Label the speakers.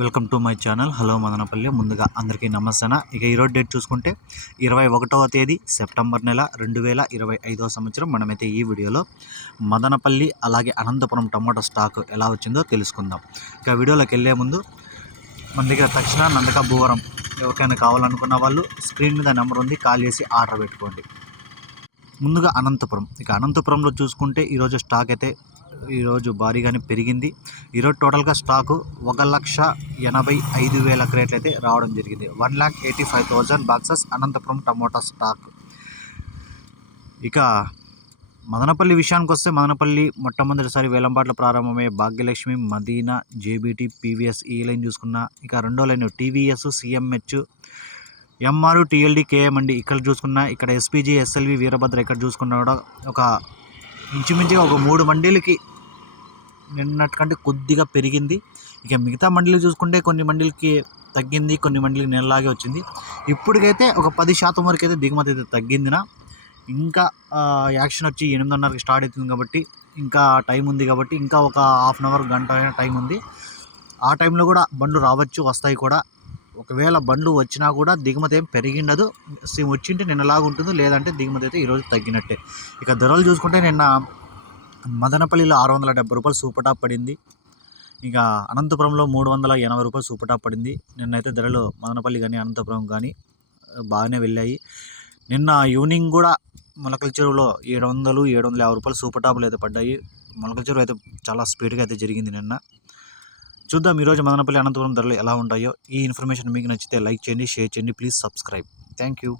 Speaker 1: Welcome to my channel. Hello Madanapalle. ముందుగా అందరికీ నమస్తే ఇక ఈరోజు డేట్ చూసుకుంటే ఇరవై ఒకటవ తేదీ సెప్టెంబర్ నెల రెండు వేల ఇరవై ఐదవ సంవత్సరం. మనమైతే ఈ వీడియోలో మదనపల్లి అలాగే అనంతపురం టమాటో స్టాక్ ఎలా వచ్చిందో తెలుసుకుందాం. ఇక వీడియోలోకి వెళ్ళే ముందు మన దగ్గర తక్షణ నందక భూవరం ఎవరికైనా కావాలనుకున్న వాళ్ళు స్క్రీన్ మీద నెంబర్ ఉంది కాల్ చేసి ఆర్డర్ పెట్టుకోండి. ముందుగా అనంతపురం. ఇక అనంతపురంలో చూసుకుంటే ఈరోజు స్టాక్ అయితే ఈరోజు భారీగానే పెరిగింది. ఈరోజు టోటల్గా స్టాకు ఒక లక్ష ఎనభై ఐదు వేల క్రేట్లు అయితే రావడం జరిగింది. One lakh eighty five thousand boxes Anantapuram tomato stock. ఇక మదనపల్లి విషయానికి వస్తే మదనపల్లి మొట్టమొదటిసారి వేలంపాట్లు ప్రారంభమయ్యే భాగ్యలక్ష్మి మదీనా జేబీటీ పీవీఎస్ ఈ లైన్ చూసుకున్న ఇక రెండో line TVS CMH MR TLD అండి ఇక్కడ చూసుకున్న ఇక్కడ ఎస్పీజీ ఎస్ఎల్వి వీరభద్ర ఇక్కడ చూసుకున్నా కూడా ఒక ఇంచుమించుగా ఒక మూడు మండీలకి నిన్నటికంటే కొద్దిగా పెరిగింది. ఇక మిగతా మండీలు చూసుకుంటే కొన్ని మండీలకి తగ్గింది కొన్ని మండీలకి నెలలాగే వచ్చింది. ఇప్పటికైతే ఒక పది శాతం వరకు అయితే దిగుమతి అయితే తగ్గిందిన. ఇంకా యాక్షన్ వచ్చి ఎనిమిదిన్నరకి స్టార్ట్ అవుతుంది కాబట్టి ఇంకా టైం ఉంది కాబట్టి ఇంకా ఒక హాఫ్ అన్ అవర్ గంట అయినా టైం ఉంది. ఆ టైంలో కూడా బండ్లు రావచ్చు వస్తాయి కూడా. ఒకవేళ బండ్లు వచ్చినా కూడా దిగుమతి ఏం పెరిగిండదు. సేమ్ వచ్చింటే నిన్నలాగా ఉంటుంది. లేదంటే దిగుమతి అయితే ఈరోజు తగ్గినట్టే. ఇక ధరలు చూసుకుంటే నిన్న మదనపల్లిలో ఆరు వందల డెబ్బై రూపాయలు సూపర్ టాప్ పడింది. ఇక అనంతపురంలో మూడు వందల ఎనభై రూపాయలు సూపర్ టాప్ పడింది. నిన్నైతే ధరలు మదనపల్లి కానీ అనంతపురం కానీ బాగానే వెళ్ళాయి. నిన్న ఈవినింగ్ కూడా మొలకల చెరువులో ఏడు వందలు ఏడు వందల యాభై రూపాయలు సూపర్ టాపులు అయితే పడ్డాయి. మొలకల చెరువు అయితే చాలా స్పీడ్గా అయితే జరిగింది నిన్న. చూద్దాం ఈరోజు మదనపల్లి అనంతపురం ధరలు ఎలా ఉంటాయో. ఈ ఇన్ఫర్మేషన్ మీకు నచ్చితే లైక్ చేయండి షేర్ చేయండి ప్లీజ్ సబ్స్క్రైబ్. Thank you